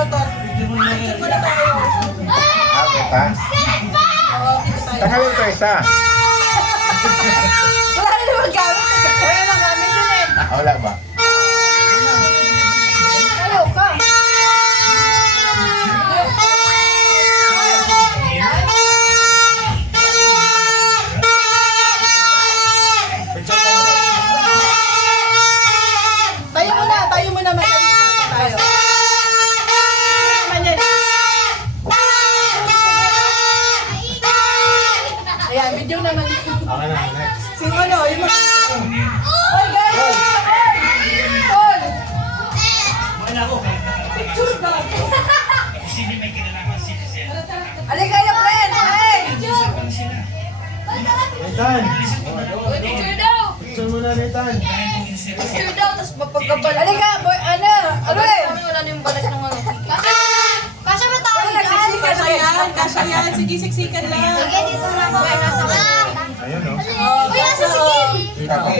Toto. Picture mo na tayo. Okay pa? Tangalin ko isa. Wala na naman gamit. Wala naman gamit yun eh. Wala ba? Ayaw ka. Tayo muna madali. Tayo. Ayan, video naman. Okay na, next. Sino ano? Yung mga... Oy, guys! Paul! Picture ka! Alika kayo, friend! Hey! Nathan! Picture daw! Picture mo na, Nathan. Picture daw, tapos mapagkabal. Alika, boy, ano? Ano eh? Wala na yung balat ng ano. Kasya ba tayo yan? Kasya yan, kasya yan. Sige, siksikan lang. Sige, dito na ako. Nasa ka. Ayun, no? Uy, nasa si Kim.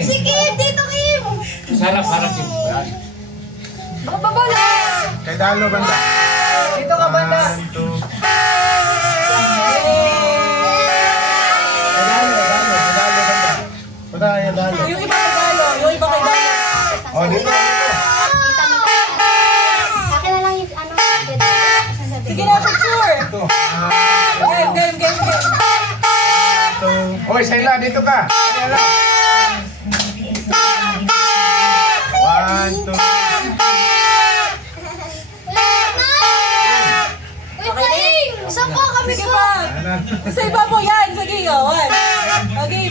Si Kim, dito Kim. Sarap, harap yung vlog. Baka babala! Kay Dalo, banda. Dito ka, banda. 1, 2. Kay Dalo, banda. Punta kay Dalo. Yung iba kay Dalo, yung iba kay Dalo. Oh, dito. Akin na lang yung ano. Sige na, picture! Ito. Game. Hoy, Sayla, dito ka. Kaya lang. 1, 2. Uy, Paing! Saan po kami Sige po? pa! Ano? Sa iba mo yan! Sige, gawan! Okay.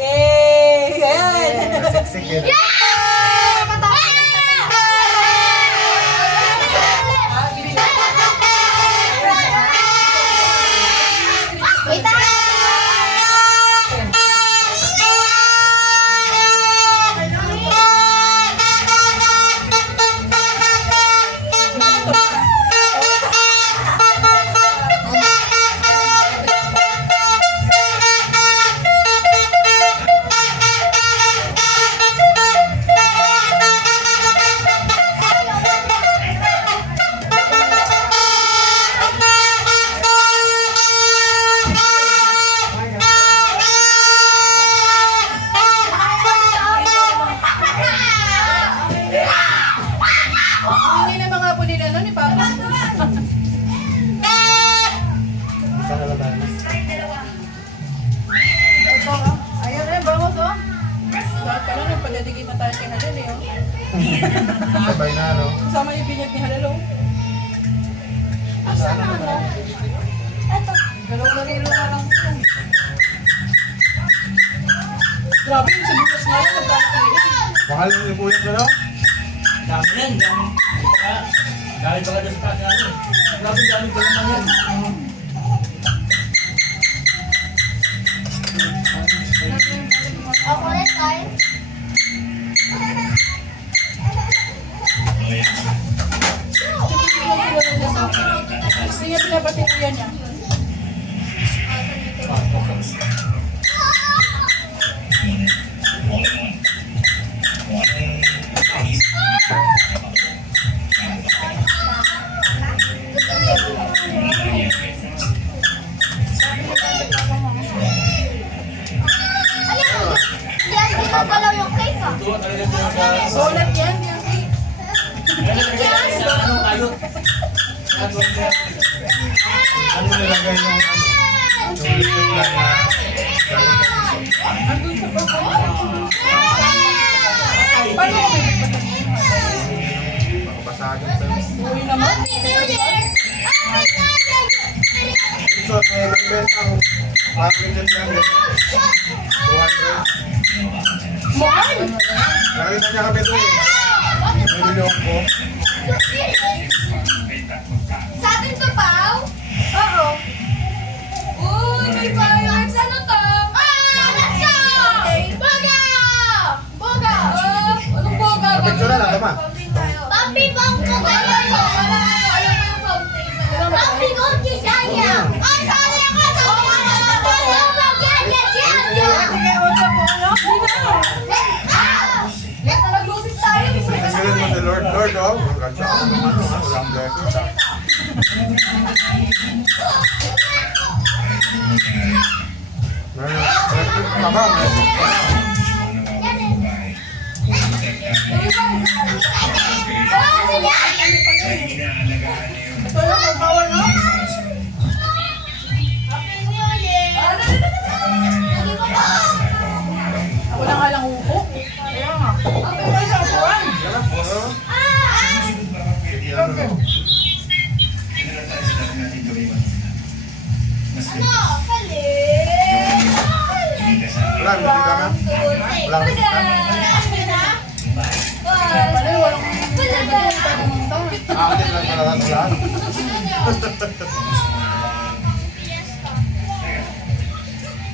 Ayan! Siksik yun. Wait Hindi na mga po nila nun, ni Papa. Isa na lang tayo. Ito, ayun na, bangos, oh. Lahat ka lang, nagpadadikit na tayo kay Halal, eh, oh. Sabay na, no? Kasama yung binyag ni Halal, oh. Saan na ano? Ito. Galaw-larilo na lang siya. Grabe yung sa bukas nga lang, nagkakakilig. Mahal yung po yun, no? Dami yan, dami. Galing pa ka dyan sa taas ano. Grabe dami pa naman yan. Ako rin tayo. Hindi nga pinapatituyan niya. Yan, di ba galaw yung cake ah? Ito talaga dyan sa... Solat yan, yung cake. Sa ano kayo? Ano nilagay yung ano? Yung YouTube lang na Andun sa baba. Paano ko may makabasagin sa... uwi naman? So, may benta ko. Parang lang din. 200. Mahal! Nakita niya kami doon eh. May bilog ko. Sa atin to, Pao? Oo. Uy, may fireworks. Ano to? Let's go! Boga! Boga! Anong boga? Picture na lang, tama. Papi, bang boga yun? Papi, kung kisaya. Ay, sali ako! Sali ako! Let's Nag-loses tayo. Singilin mo si Lord. Lord, oh. Nagkansya ako ng ano ha, walang blessings ha. Blessings ka ba? Blessings ka ba? Ito yung mag-power no? Ako na nga lang upo. Kaya nga. Ako na sa upuan. Yan lang, puro. Yan lang. Wala, hindi ka na? Wala, hindi ka na? Akin lang talaga sa lahat.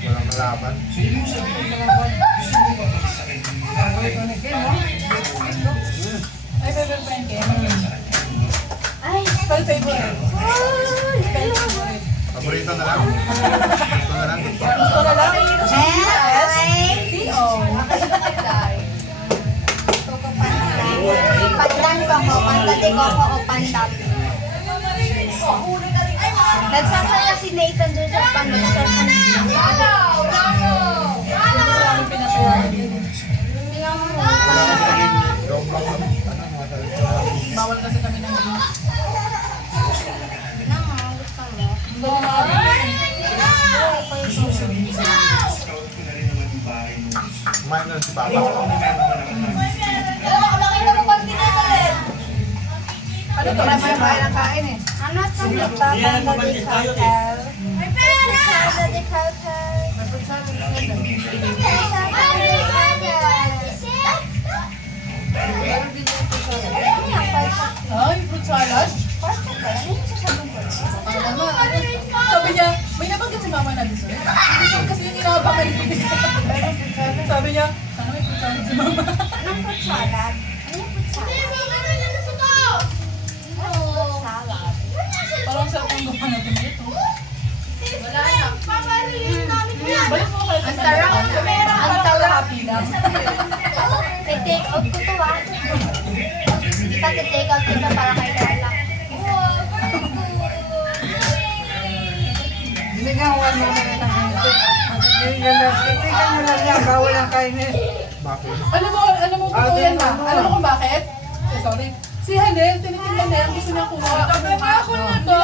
Walang malaban. Ay, favorite friend kayo. Ay, Spell favorite. Paborito na lang. Ito na lang. Gusto na lang. S-T-O. pandan ko ko, pandati ko ko o pandan. Nagsasaya si Nathan dun sa pandan sa Maraming pinapayagan yun. Wala kasi naging Roblox. Ano, mga talaga. Bawal kasi kami ng games. Hindi ko Kumain na si Papa. Ano to? May kain ang kain eh. Ano to? Yan, mabalis tayo eh. May pera! Daddy Carter. May pagsabi na yun. Ay, fruit salad? Sabi niya, may nabanggit si mama na dessert. Dessert kasi yung inaabangan niya. Sabi niya, sana may fruit salad si mama. Anong fruit salad? Anong fruit salad? Fruit salad. Parang sa kong gawa natin ito. Wala na. Balik mo kayo. Ang tara, Ang tara happy lang. Take out ko to ah. Hindi ka take out kita para kay Carla. Binigyan ko ano na ng ganito. Tingnan mo lang yan, bawal ang kainin. Bakit? Alam mo po yan ma? Alam mo kung bakit? Eh, sorry. Si Hanel, tinitingnan na yan, gusto niya kumuha. Sabi pa ako na to.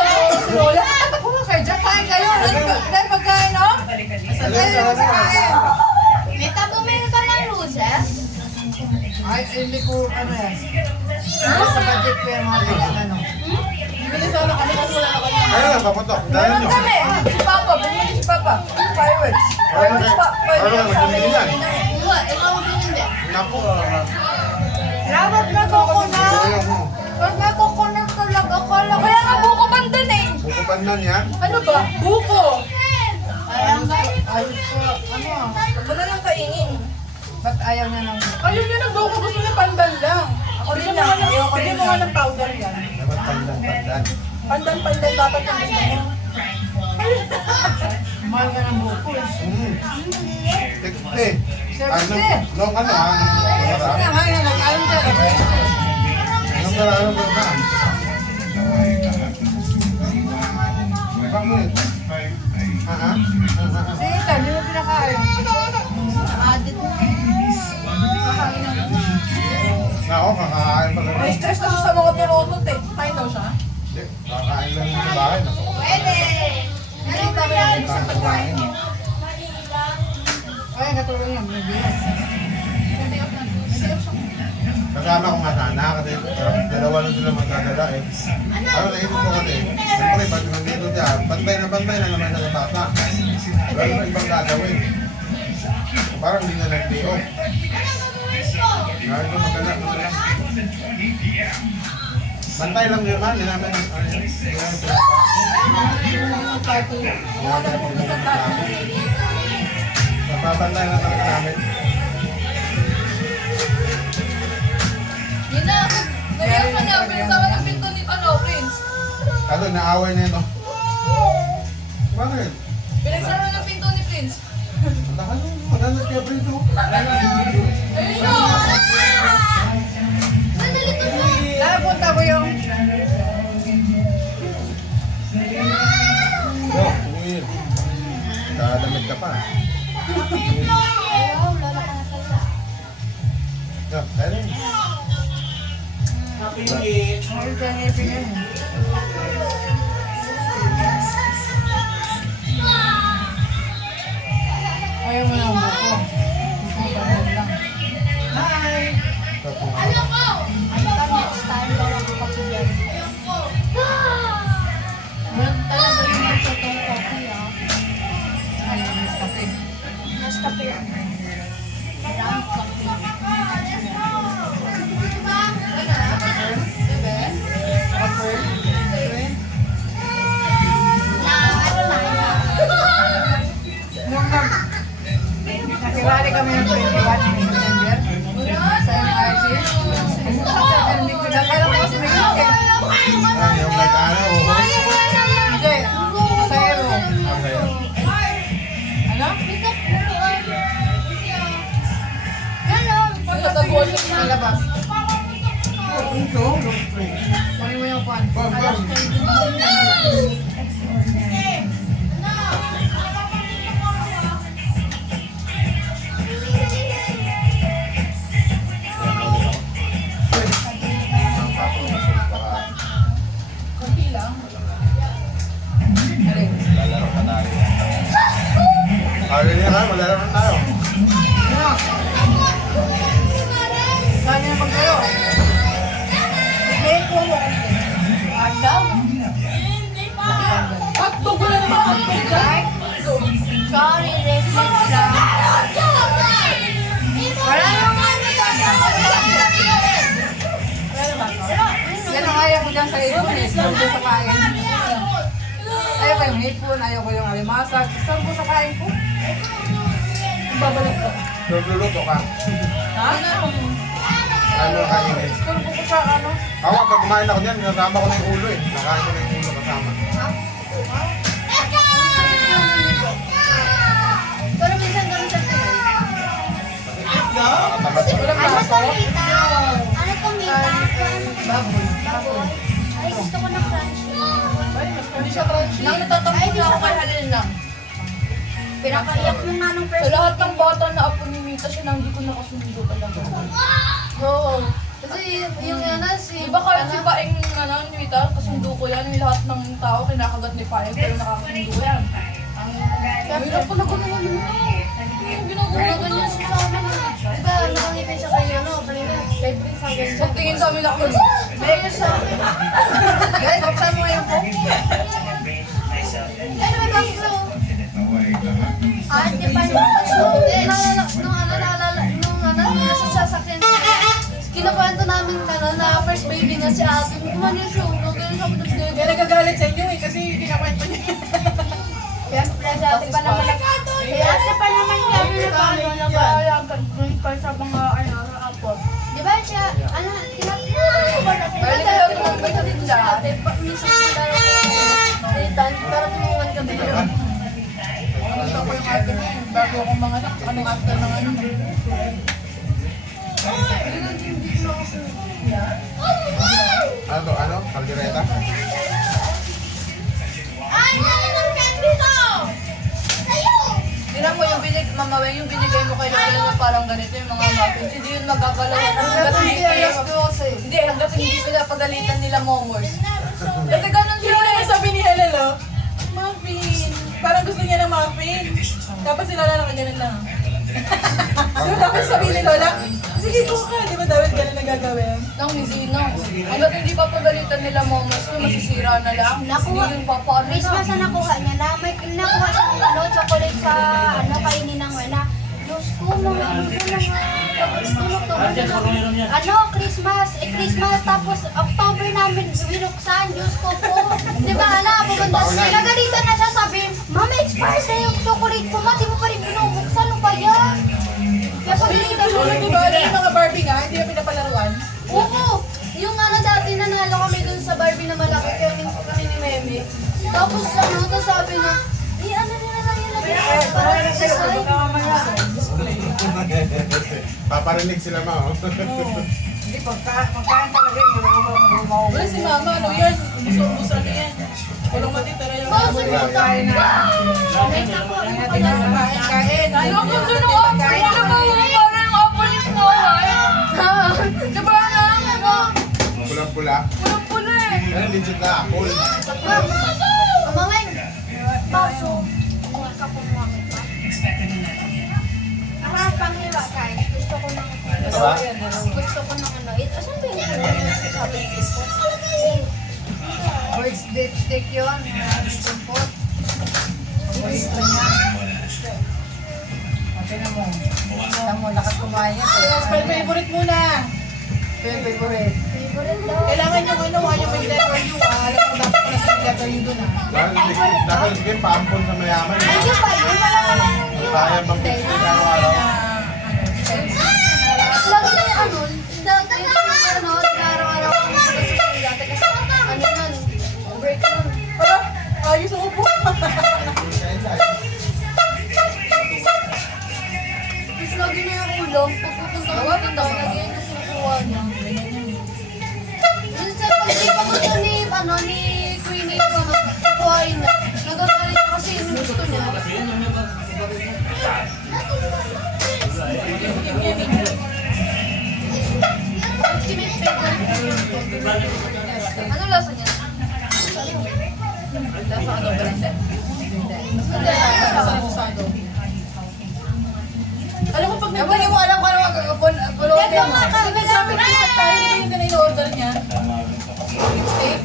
Si Lola, kuha kayo dyan, kain kayo. Dahil pagkain, no? Meta, bumili ka ng roses? Ay, hindi ko, ano yan. Sa budget ko yung mga ganyan, ano. Bili sana kami kasi wala na kami. Ayun lang, paputok. Dahil Meron nyo. kami. Si Papa, bumili si Papa. Fireworks. Fireworks pa. Ayun lang, Fireworks sa amin. magpili yan. Wala, ikaw ang bumili. Naku. Rawag na coconut. Ayun mo. Pag may coconut talaga, kala ko. Kaya nga buko pandan eh. Buko pandan yan. Ano ba? Buko. Ayun ba? Ayos ko, ano ah. Huwag mo na lang kainin. Ba't ayaw niya ng... Ayun yun ang buko. Gusto niya pandan lang. Ako din lang. Hindi mo nga ng powder yan. Dapat pandan, pandan. Pandan dapat yung gusto mo. Mahal ka ng buko eh. Tekste. Sexy. Nung ano ha? Kasi nga, mahal nga, nag-alam siya. Nung ano ba? Bakit? Sige, hindi mo pinakain. Adit mo. Ako, kakain pala. May stress na siya sa mga pirotot eh. Kain daw siya. Hindi, kakain lang sa bahay. Pwede. Nakita mo yan sa pagkain. Ay, katulong yan, bibigas. Kasama ko nga sana kasi dalawa lang sila magdadala eh. Ano naisip ko kasi, siyempre pag nandito siya, bantay na naman sa bata. Wala na ibang gagawin. Parang hindi na nag-day off. Ngayon ko maganda. Bantay lang din man, hindi namin Napabantay lang talaga namin. Yun na. Ngayon ka na. Pinasama ng pinto ni Prince. Ano, naaway na ito. Bakit? Pinagsara ng pinto ni Prince. Ang takal mo, maganas kaya prito. Ayun o! Madali to siya. Napunta ko pa. Ayaw, lolo ka na sa'yo. Yeah, kaya rin. Happy yung eh. Ay, kaya ngipin yan. Ayaw mo na ang buko. Gusto mo ba lang? Hi! Tapos, Hanggang next time, wala ko kapigyan. Meron talaga yung nagtotong coffee, ah. Ano yung kape? Mas kape. Marami kape. Kape? Na, ano na, Nung nakirali kami ng 21 September, sa MRT, hindi ko na, kailan ko kasi may weekend. yung nag-ano, Hindi, sa Aero. okay. Ano? Nagtatabuan siya sa labas. Ito? Kunin mo yung pan. Bam, bam. Kunti lang. Lalaro pa tayo. Sabi niya ka, malalaro tayo. Ano? Saan niya maglaro? May ko mo. Adam? At tugo na naman ang pagkain. sorry, reflex lang. Wala naman Yan ang ayaw ko dyan sa ipon eh. Sarap ko sa kain. Ayaw ko yung hipon, ayaw ko yung alimasag. Sarap ko sa kain ko. Babalik ko. Luluto ka. Ha? Ano kainin? Sarap ko sa ano? Ako, pag kumain ako dyan, nasama ko na yung ulo eh. Nakain ko na yung ulo kasama. Pero minsan kami sa Pinoy. Nakatabat ko. Ano to, Mita? Ano to, Mita? Baboy. Baboy. Ay, gusto ko ng crunchy. Hindi siya crunchy. Nang natatampo na ako kay Halil lang. Pinakaiyak mo nga nung Sa first lahat ng bata na apo ni Mita, siya na hindi ko nakasundo talaga. Oo. Kasi yung ano, si... Iba kahit si Paeng ano, ni Mita, kasundo ko yan. Yung lahat ng tao kinakagat ni Paeng, pero nakakasundo ko yan. Ang hirap pala ko naman yun. Ang ginagawa ganyan siya sa amin. Diba, nakangipin siya kayo, no? Kanina, kay Prince ang gusto. Pagtingin sa amin ako, Guys, buksan mo yung book. Ano ba yung flow? Ate pa nung nasa sasakyan kinukwento namin na first baby na si ate. Kumano yung show, no? Ganun sabi ng baby. Kaya nagagalit sa inyo eh, kasi kinakwento niya. Siyempre, si ate pa naman ate pa naman kami nag-aalang sa mga ano, apo. Di ba siya, ano, kinakita ba natin? Pero nila tumambay sa tinda. Ate, minsan sila dalitan, pero tulungan kami. Gusto ko yung ate mo, bago akong mga anak, anong after ng ano. Ano to? Ano? Kaldereta? Ay, nalinang cat dito! Sa'yo! Tingnan mo yung mamaweng yung binigay mo kay Lola na parang ganito yung mga muffins. Hindi yun magagalaw. Hanggat hindi pinapagalitan nila momors. Kasi ganun Sino sila na eh. yung sabi ni Helel, oh? Muffin. Parang gusto niya ng muffin. Tapos si Lola nakaganan lang. Sino dapat sabihin ni Lola? Sige, kuha. Di ba dapat ganun na gagawin? Nang Mizino. Hanggat hindi papagalitan nila momors, masisira na lang. Nakuha. Hindi yun papaano Christmas na nakuha niya na. May nakuha siya ng ano, chocolate sa ano, kainin ng wala. Diyos ko, mga ano na ano, Christmas. Christmas, tapos October namin binuksan. Diyos ko po. Di ba, ala, pupunta siya. Nagalitan na siya, sabi, Mama, expired na yung chocolate ko, ma. Di mo pa rin binubuksan. Ano ba yan? Kaya pagalitan mo. Di ba? Ano yung mga Barbie nga? Hindi na pinapalaruan? Oo! Yung ano dati nanalo kami dun sa Barbie na malaki kami ni Meme. Tapos ano, tapos sabi na, ano nila lang yung lagay para sa side. Paparinig sila ma, oh. Hindi, pagkain talaga yung Wala si Mama, ano yan? Gusto ano yan? Walang matitira yung Boss, ano pagkain na Kain natin na. Kain. Ano ang ganda ng apple? Ano ba yung parang apple ni Snow White? Diba ano? Pulang-pula. Pulang-pula eh. Ayun, legit na apple. Mamawin. Baso. Huwag ka pumamit pa. Nakapanghiwa kain. Gusto ko ng Ito ba? Gusto ko ng ano. Asan ba yung sabi ko? Horse beef steak yun. Import. Gusto niya. Okay na mo. Gusto mo, lakas kumain yan. Spell favorite muna. Favorite. Favorite daw. Kailangan yung ano, yung may letter U Alam mo dapat pala sa letter U doon Dapat sige, paampon sa mayaman. Ay, yun ba yun? Wala naman yun. Kaya bang fix it araw-araw? Lagi na yung ano, dati yung ano, araw-araw ko nagsasabi dati kasi ano nun, break nun. Ayos ako po. Tapos lagi na yung ulam, pagpupunta ko dito, lagi yung nasukuha niya. Minsan pag di pa gusto ni, ano, ni Queenie ko kuhain na, nagagalit siya kasi yung gusto niya. Kasi yun yung mga Ano lasa niya? Lasa ano ba lang din? Alam ko pag Hindi mo alam kung ano ang pulutin mo. nag-traffic light tayo, hindi na in-order niya. Steak.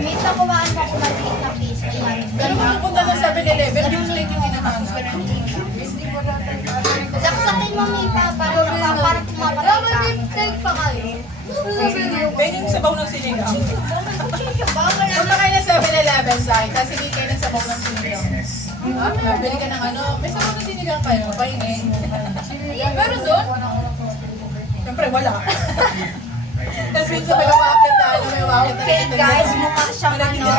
Meet na kumaan pa ako maliit na piece. Ayan. Pero kung pupunta ng 7-Eleven, yung steak yung hinahanap. Saksakin mo may para tumapatay Dapat ka. may steak pa kayo. Benging sabaw ng sinigang. Bawal Punta kayo ng 7-Eleven sa'yo, kasi hindi kayo ng sabaw ng sinigang. Bili ka ng ano, may sabaw ng sinigang kayo, paingin. Pero doon, Siyempre, wala. Tapos minsan may wakit tayo, may wakit na Okay guys, mukha siyang ano.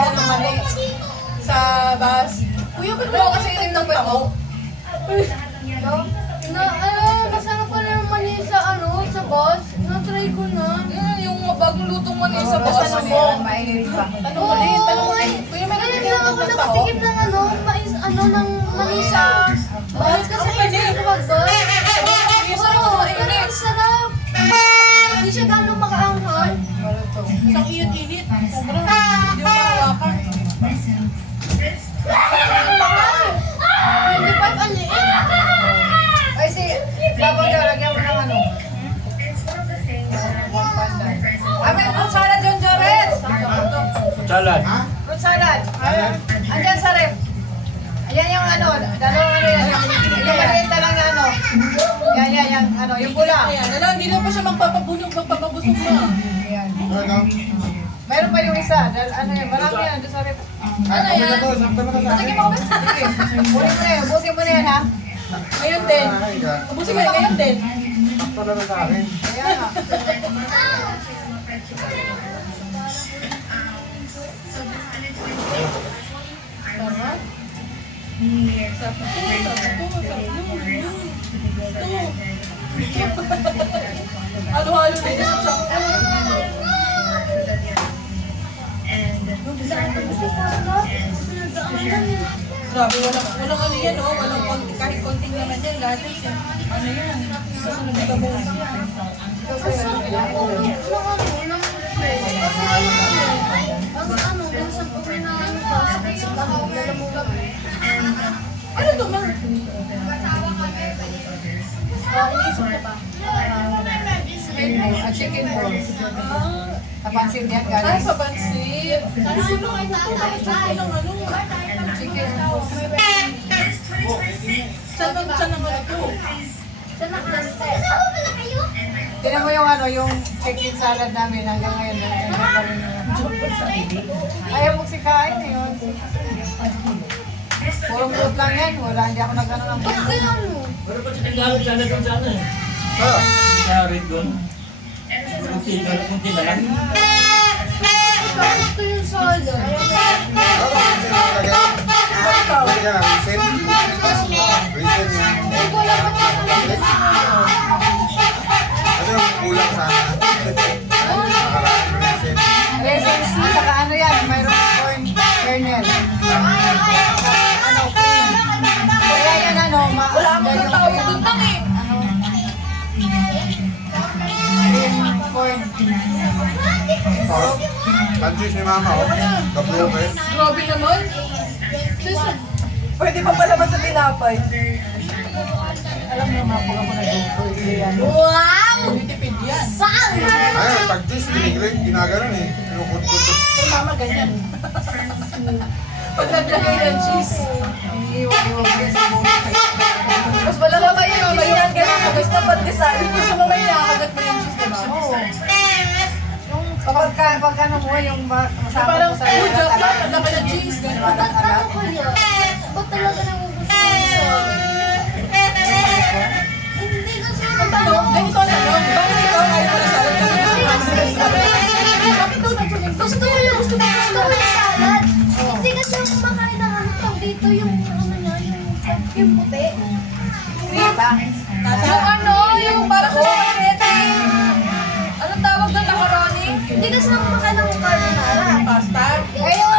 sa bus. Kuya, ba't wala kasi itim ng pako? masarap pa rin naman yun sa ano, sa bus. Na-try ko na. Yung bagong lutong man yun sa bus. Tanong mo. Mainit pa. Tanong ulit, tanong ulit. Kuya, may Ngayon natitigil lang ako ng pako? nakatikim ng ano, mais, ano, ng manisa. Mais kasi hindi ko mag-bus. Ang sarap. Hindi siya gano'ng makaanghang. Isang init-init. Sobrang, hindi mo makawakan. Hindi pa ang liit. Ay, si Babaw daw, lagyan mo ng ano. May fruit salad dyan, Joret. salad. Fruit salad. Andyan sa ref. Ayan yung ano, dalawang ano yan. Yung maliit na lang na ano. Yan, ano, yung pula. Ayan, hindi na pa siya magpapabusog na. Ayan. Ano? Mayroon pa yung isa. Ano yan, marami yan, doon sa ref. Ano yan? Sakto na sa akin. Busin mo na yan, busin mo na yan ha. Ngayon din. Ubusin mo yun, ngayon din. Sakto na sa akin. Ayan ha. Halo-halo na yun sa Grabe, walang ano yan, oh. Walang konti, kahit konting naman yan. Lahat yan. Ano yan? Susunod na gabos yan. Ang sarap ng ulo ng ano, ng kasi ang ano, dun sa pagminaan ko, sakit sa tahaw, lalamugan. Ano to, ma? Iniisip ko pa. Chicken balls. Napansin yan, Ay, guys. sa pansit. Ano kayo tatay? Ano? Chicken balls. Saan ang ano to? Tingnan mo yung ano, yung chicken salad namin hanggang ngayon. Nandiyan pa rin yun. Ayaw magsikain na yun. Purong fruit lang yan. Wala, hindi ako nagano ng Bakit kaya ano? Pero pa sa Tagalog, salad yung sana eh. Ah, Sa red gun. Kunti na lang. Bakit ko yung salad? ano ang reason yung lagay? Lagyan ka na, reason? Reason yung... Hindi ko alam ba't nakalagay. Ano yung kulang sana? Nakaraan reason. raisins at saka ano yan, mayroong corn kernel. Ano, cream. Oh, lunches ni mama, oh. Kabluke. Grabe naman. Sis, Pwede pa pala ba sa tinapay? Alam mo, mapag ako nag-go. Yan. Wow! tinitipid yan. Saan? Ayun, pag cheese, binigray, ginaganon eh. Kinukut-kut. Kay mama ganyan. Pag naglagay ng cheese. Iiwan-iwan ko sa muna. Mas malala pa yung ganyan, ganyan, kabis na pandesal. Gusto mo may nakakagat mo yung cheese, diba? Oo. Pagka namuha yung masama Parang, ko sa uy, joke lang, ang laki ng cheese. Ganyan. Ba't ano kaya? Ba't talaga nagugustuhan ko? Hindi kasi Ano? Ganito ang tanong. Bakit ikaw ayaw na salad? Gusto ko yung salad. Hindi kasi ako kumakain ng ano tawag dito yung ano niya, yung puti. Diba? Yung ano, yung para sa spaghetti. Anong tawag doon, macaroni? Hindi kasi ako kumakain ng carbonara. Pasta? Eh, yung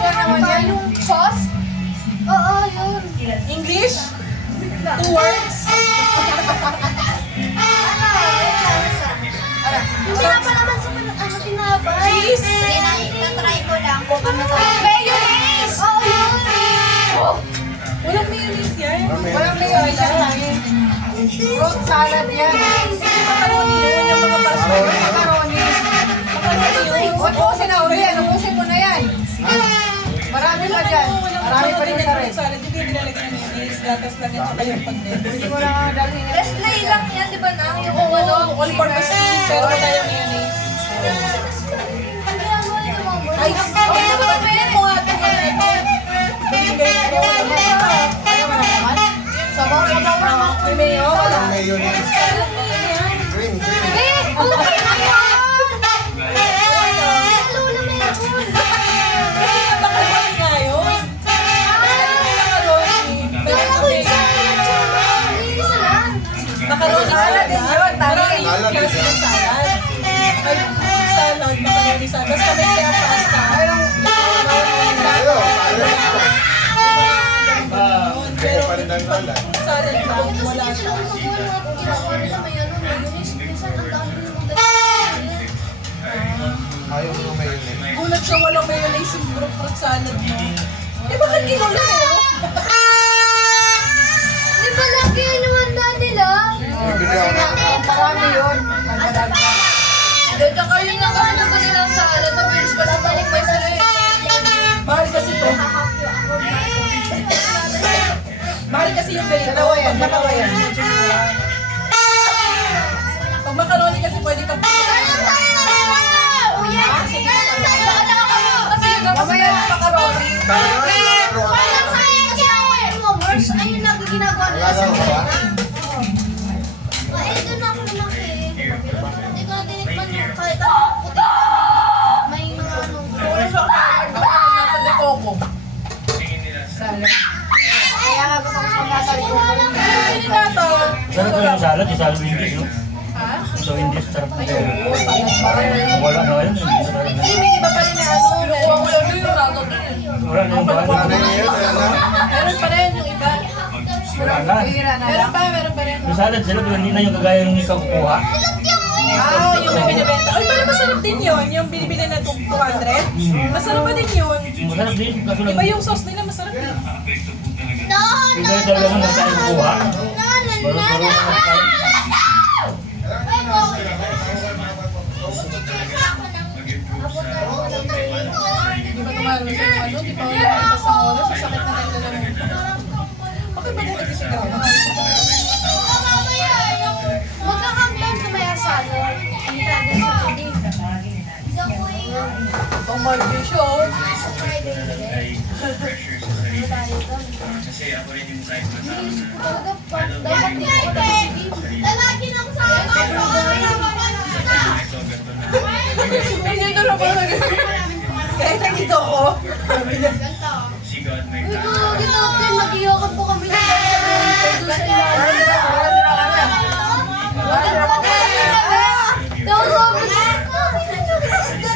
ano ba, yung Sauce? oo, yun. English? 2 words? Hindi na pa naman sa ano, tinapay. Cheese? Hindi na, itatry ko lang kung ano to. Mayonnaise! Oo, yun. Walang mayonnaise yan. Walang mayonnaise yan. Fruit salad yan. Macaroni yun, yung mga pasta. Macaroni. Macaroni yun. Ubusin na uli yan. Ubusin mo na yan. Marami pa dyan. Marami pa rin sa rin. Salad, hindi nilalagyan ng mayonnaise. Gatas lang yan, tsaka yung pagdede. Hindi mo na nga dalhin. Restlay lang yan, di ba na? Yung Oo, ano, all-purpose cheese, pero wala yung mayonnaise. Ay, okay na ba? Pwede mo nga ito. Bigay na ko. Ayaw mo na naman? Sabaw naman. May mayo. Walang mayonnaise. Salad na yan. Cream. Eh, okay na yan! Lolo, meron. Macaroni nga yun. Kala ko yung salad yun. Isa lang. Macaroni salad din yun. Maraming Salad din klase yun. ng salad. May fruit salad, macaroni salad. Basta may kaya pasta. Ayun, Pero pa rin ang salad. fruit salad lang, wala Kasi siya. sila gumagawa ng ginagawa nila may ano, mayonnaise. Minsan ang dami ng dahil. Ayaw mo ng mayonnaise. Gulat siya walang mayonnaise yung fruit salad mo. Eh bakit kinulit eh? Di ba lagi yung handa nila? Bibili ako ng Marami yun. Magdadagdag. Hindi, tsaka yun lang kasi gusto nilang salad. Mabilis pa sa talikpay sila eh. Mahal kasi to. Mahal kasi yung ganito. Dalawa yan, dalawa yan. Pag macaroni kasi pwede kang Kasi yung gawa sila ng macaroni. Parang sayang kasi ako eh. Momers, ayun lagi ginagawa nila sa Wala daw ba? Eh, doon ako lumaki. Hindi ko na tinikman yung kahit ano puti. May mga ano. Puro siya kakain ng coco. Kaya nga gusto ko sa mga sarili ko. Hindi nata. Sarap ko yung salad, yung salad English, no? Ha? So English, sarap ko. Oo, salad. Wala na yun. Hindi, may iba pa rin na ano. Nakuha ko lang yung rato dun eh. Wala na yung bahan. Wala na yun, wala na. Meron pa rin yung iba. Wala na. Bihira na lang. Meron pa rin. Yung salad sila, hindi na yung kagaya ng ikaw kukuha. Ah, yung may binibenta. Ay, pero masarap din yun. Yung binibili na 200. Masarap pa din yun. Masarap din, kaso lang. Iba yung sauce nila, masarap din. Yung ganito talaga lang nasa tayo kukuha. Baro-baro na tayo. Di ba tumalo sa ano? Di ba yung isang oras? Sa sakit na nila lang. Okay ba talaga si Grandma? Magkakamtan sa may asado. Hindi tayo sa pwede. Itong margation. Talaga pa, dapat hindi ko nag-isip. Lalaki ng sama ko. Hindi na lang ba? Kahit nandito ako. Uy, gagi natin, mag-iyakan po kami ng doon sa ilalim. Daw sabi ko,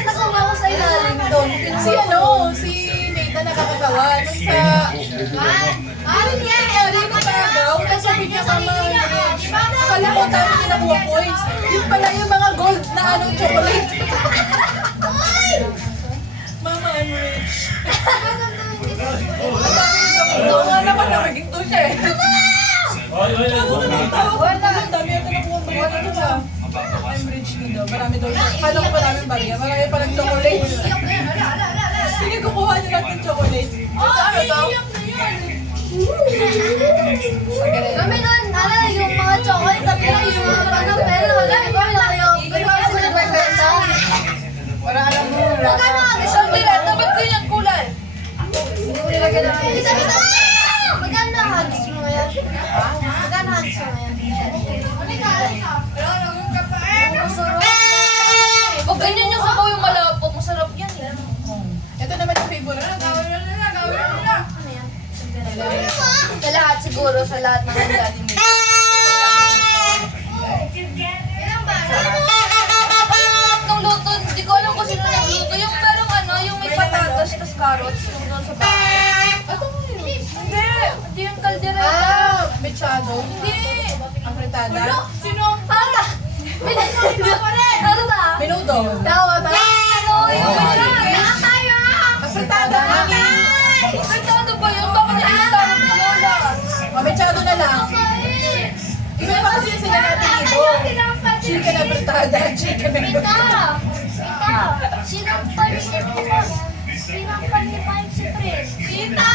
nakawa ko sa ilalim doon. Si ano? Si Nathan nakakagawa. Nung sa... Hindi mo tagaw. Tapos sabi niya sa mga akala ko tayo kinakuha points. Yung pala yung mga gold na ano chocolate. siya eh. Oy, oy, oy. Wala. Ang dami ito na kung wala na ba? I'm rich na daw. Marami daw. Kala ko maraming barya. Marami palang chocolate. Sige, kukuha niyo natin chocolate. Ano daw? Kami nun, ala, yung mga chocolate, tapi na yung mga ano, pero wala, ikaw lang yung, pero wala ko nagpapesa. Para alam mo, Magkano ang gusto Isang direct, dapat ganyan kulay. Kita, kita! Magkano ang hagis mo ngayon? Magkano ang hagis mo ngayon? Pag ganyan yung sabaw yung malapot, masarap yan eh. Ito naman yung favorite. Ano yan? Sa lahat siguro, sa lahat ng handa din nito. Nung luto, hindi ko alam kung sino nagluto. Yung parang ano, yung may patatas, tas carrots, yung doon sa bahay. Hindi yung kaldereta. Ah, mechado. Hindi. Ang fritada. Sino? Para! Ano ba? Menudo. Tawa ba? Ano? Yung Lahat tayo! Ang fritada. Kaldereta ba yun? Bakit yung tawag ni Lola? Mechado na lang. Iba pa kasi sila natin dito. Chicken na fritada. Chicken na Pita! fritada. Pita! Sinampal ni Pita! Sinampal ni Paik si Pris! Pita!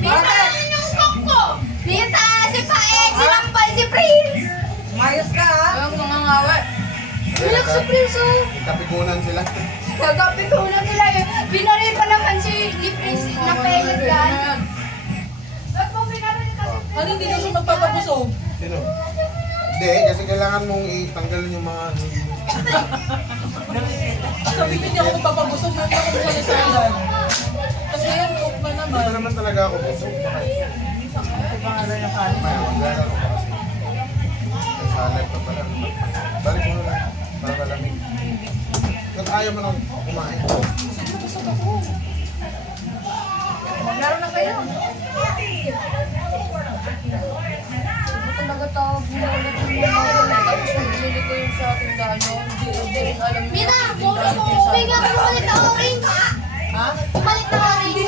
Pita! Yung koko! Pita! Si Paik! Sinampal si Prince! mayos ka ha. Ang nangangawa. Bilak si Prince oh! Kapikunan sila. Nagkapitunan nila yun. Binaril pa naman si Prince na pelit yan. Ba't mo binaril kasi Ano hindi na siya magpapabusog? Sino? Hindi, kasi kailangan mong itanggalin yung mga... Sabi ko hindi ako magpapabusog. Hindi ako magpapabusog. Kasi ngayon, cook na naman. Ito naman talaga ako busog. Pangalan yung kanin. May magdala ko kasi. May salad pa pala. Balik mo na lang. Para malamig. Kung ayaw mo nang kumain. Maglaro na kayo. Talaga tawag mo ulit yung mga tapos nagbili ko yung sa tindahan nyo. Hindi rin alam Mina! Umalit na orange! Ha? Umalit na orange!